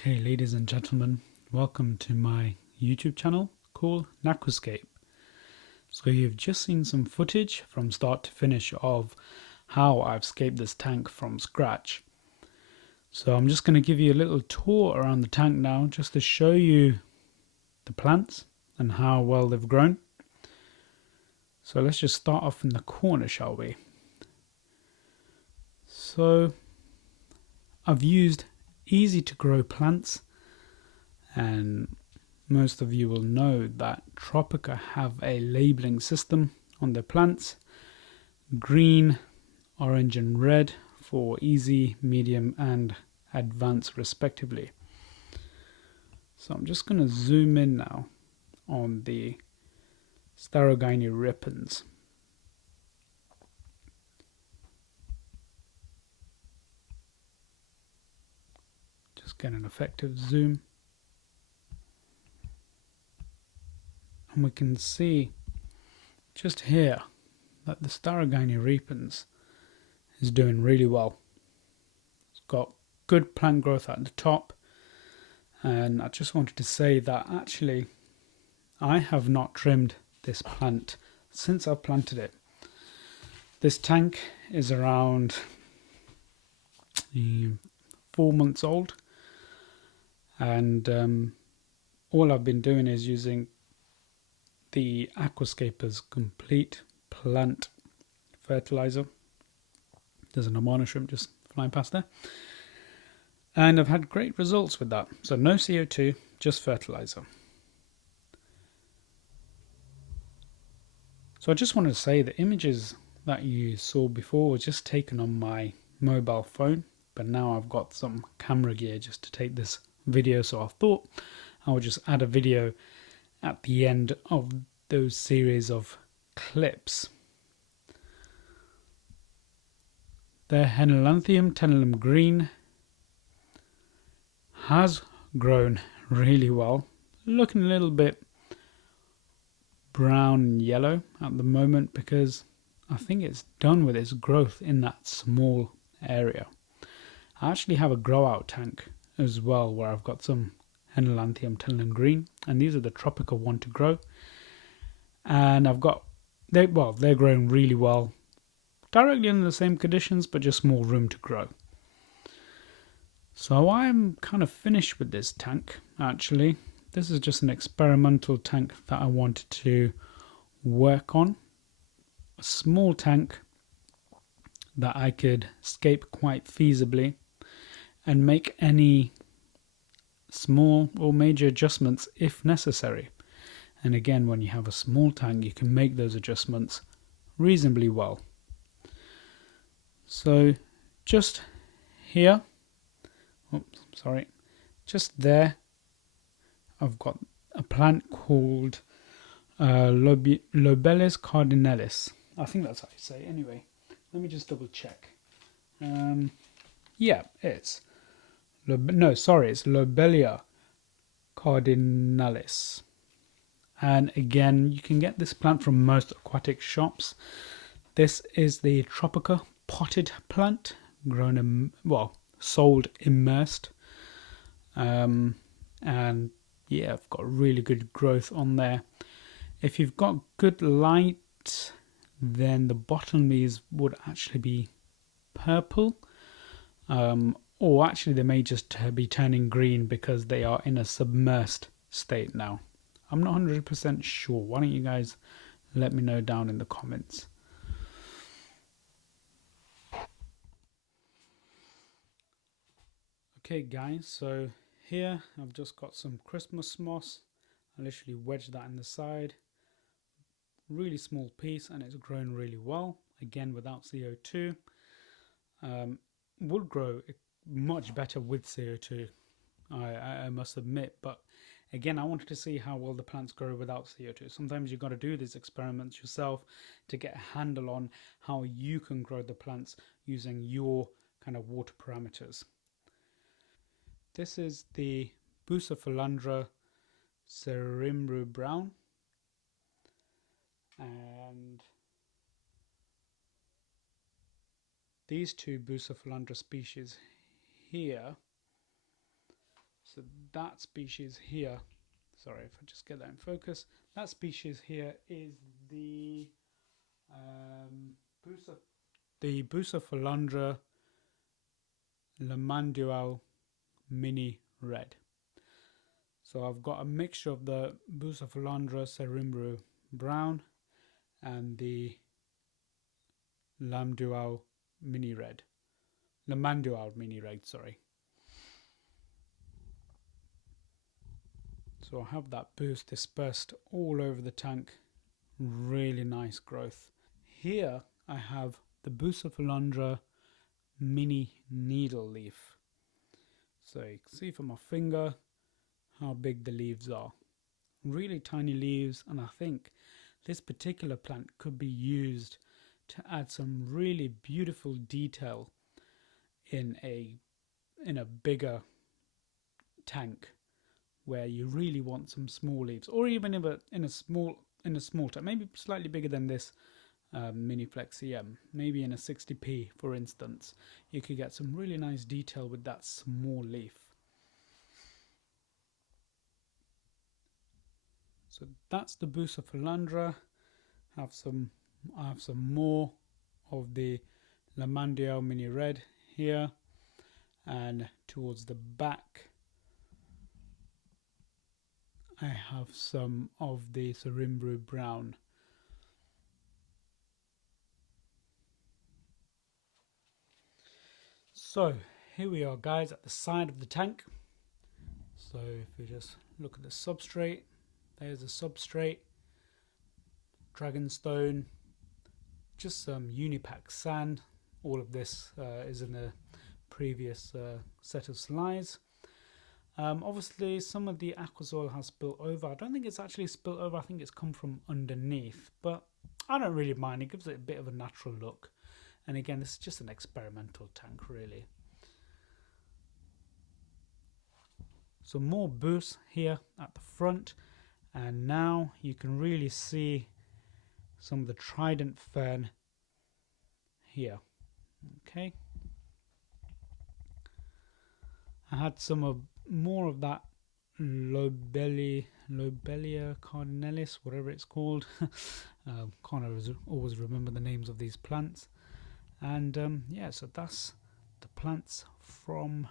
Okay, ladies and gentlemen, welcome to my YouTube channel called Natquascape. So you've just seen some footage from start to finish of how I've scaped this tank from scratch. So I'm just going to give you a little tour around the tank now, just to show you the plants and how well they've grown. So let's just start off in the corner, shall we? So I've used easy to grow plants, and most of you will know that Tropica have a labeling system on their plants: green, orange and red for easy, medium and advanced respectively. So I'm just going to zoom in now on the Starogini ripens. Get an effective zoom, and we can see just here that the Starogini repens is doing really well. It's got good plant growth at the top, and I just wanted to say that actually I have not trimmed this plant since I planted it. This tank is around 4 months old. And all I've been doing is using the Aquascape's complete plant fertilizer. There's an ammonia shrimp just flying past there. And I've had great results with that. So no CO2, just fertilizer. So I just wanted to say the images that you saw before were just taken on my mobile phone. But now I've got some camera gear just to take this video, so I thought I would just add a video at the end of those series of clips. The Henolanthium tenellum green has grown really well, looking a little bit brown and yellow at the moment because I think it's done with its growth in that small area. I actually have a grow out tank as well where I've got some Henolanthium tenellum green, and these are the Tropica one to grow, and I've got they're growing really well, directly in the same conditions but just more room to grow. So I'm kind of finished with this tank. Actually, this is just an experimental tank that I wanted to work on, a small tank that I could scape quite feasibly and make any small or major adjustments if necessary. And again, when you have a small tank, you can make those adjustments reasonably well. So just here, just there, I've got a plant called Lobelis cardinalis. I think that's how you say it. Anyway, let me just double check. Yeah, it's Lobelia cardinalis. And again, you can get this plant from most aquatic shops. This is the Tropica potted plant, grown sold immersed. And yeah, I've got really good growth on there. If you've got good light, then the bottom leaves would actually be purple, or actually they may just be turning green because they are in a submersed state now. I'm not 100% sure. Why don't you guys let me know down in the comments. Okay guys, so here I've just got some Christmas moss. I literally wedged that in the side. Really small piece, and it's grown really well, again without CO2. Would grow much better with CO2, I must admit, but again, I wanted to see how well the plants grow without CO2. Sometimes you've got to do these experiments yourself to get a handle on how you can grow the plants using your kind of water parameters. This is the Bucephalandra cerimru brown, and these two Bucephalandra species here, so that species here, sorry if I just get that in focus, that species here is the Bucephalandra lamandual mini red. So I've got a mixture of the Bucephalandra cerimru brown and the lamandual mini red. Sorry. So I have that boost dispersed all over the tank. Really nice growth. Here I have the Bucephalandra mini needle leaf. So you can see from my finger how big the leaves are. Really tiny leaves, and I think this particular plant could be used to add some really beautiful detail in a bigger tank where you really want some small leaves, or even in a small tank, maybe slightly bigger than this mini flexi, maybe in a 60p for instance, you could get some really nice detail with that small leaf. So that's the Bucephalandra. I have some more of the lamandual mini red here, and towards the back I have some of the cerimru brown. So here we are guys at the side of the tank. So if we just look at the substrate, there's the substrate, dragonstone, just some unipack sand. All of this is in a previous set of slides. Obviously some of the aqua soil has spilt over. I don't think it's actually spilt over, I think it's come from underneath, but I don't really mind. It gives it a bit of a natural look, and again this is just an experimental tank really. So more boost here at the front, and now you can really see some of the trident fern here. Okay, I had some more of that Lobelia cardinalis, whatever it's called. Can't always remember the names of these plants. And yeah, so that's the plants from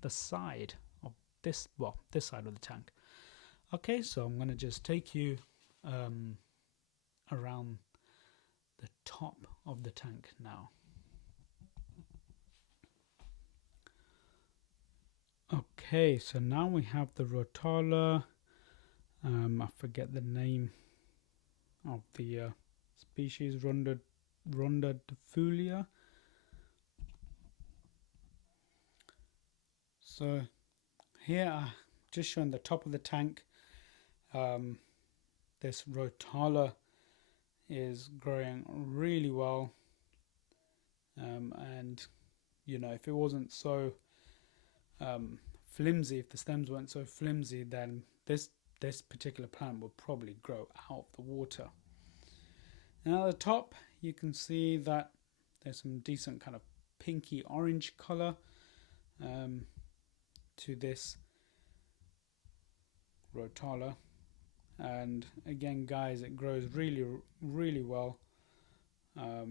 the side of this side of the tank. Okay, so I'm going to just take you around the top of the tank now. Okay, so now we have the Rotala. I forget the name of the species, Rondafulia. So here I just showing the top of the tank. This Rotala is growing really well, and you know, if it wasn't so flimsy, if the stems weren't so flimsy, then this particular plant would probably grow out of the water. And at the top you can see that there's some decent kind of pinky orange color to this Rotala, and again guys, it grows really well.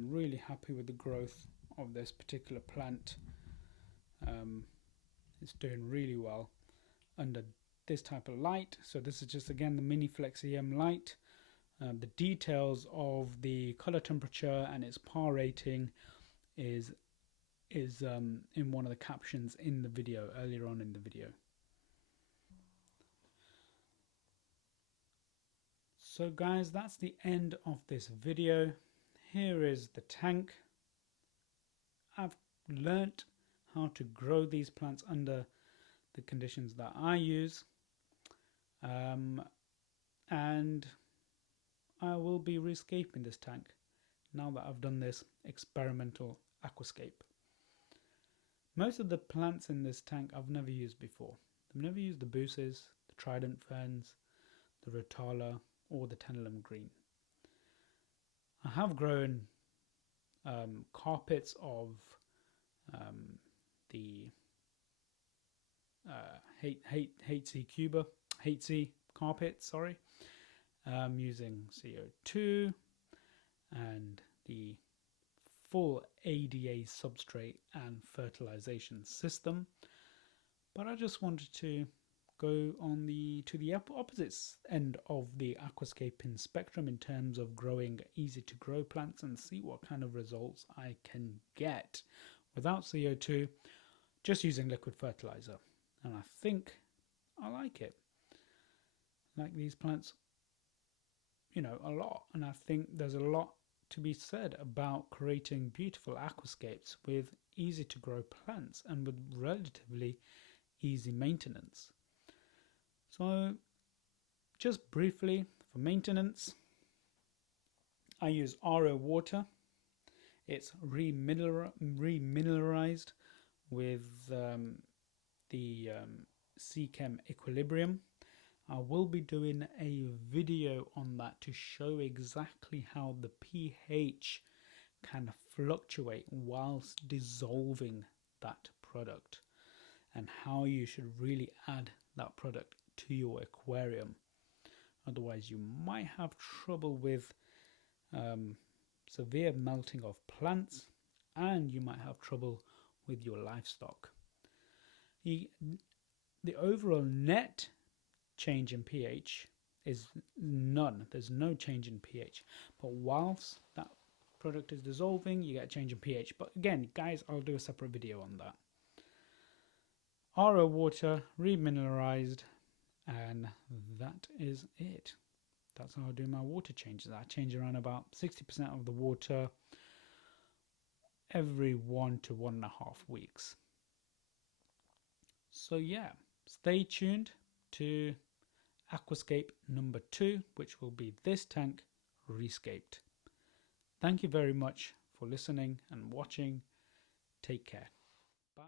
Really happy with the growth of this particular plant. It's doing really well under this type of light. So this is just again the mini flexi light. The details of the color temperature and its par rating is in one of the captions in the video, earlier on in the video. So guys, that's the end of this video. Here is the tank. I've learnt how to grow these plants under the conditions that I use, and I will be rescaping this tank now that I've done this experimental aquascape. Most of the plants in this tank I've never used before. I've never used the buces, the trident ferns, the Rotala, or the tenellum green. I have grown carpets of the HC carpet, using CO2 and the full ADA substrate and fertilization system. But I just wanted to go on to the opposite end of the aquascaping spectrum in terms of growing easy to grow plants and see what kind of results I can get without CO2, just using liquid fertilizer. And I think I like it. I like these plants, a lot, and I think there's a lot to be said about creating beautiful aquascapes with easy to grow plants and with relatively easy maintenance. So just briefly, for maintenance, I use RO water. It's remineralized with the Seachem Equilibrium. I will be doing a video on that to show exactly how the pH can fluctuate whilst dissolving that product, and how you should really add that product to your aquarium. Otherwise you might have trouble with severe melting of plants, and you might have trouble with your livestock. The overall net change in pH is none. There's no change in pH, but whilst that product is dissolving, you get a change in pH. But again guys, I'll do a separate video on that. RO water, remineralized, and that is it. That's how I do my water changes. I change around about 60% of the water every 1 to 1.5 weeks. So yeah, stay tuned to Aquascape number 2, which will be this tank rescaped. Thank you very much for listening and watching. Take care. Bye.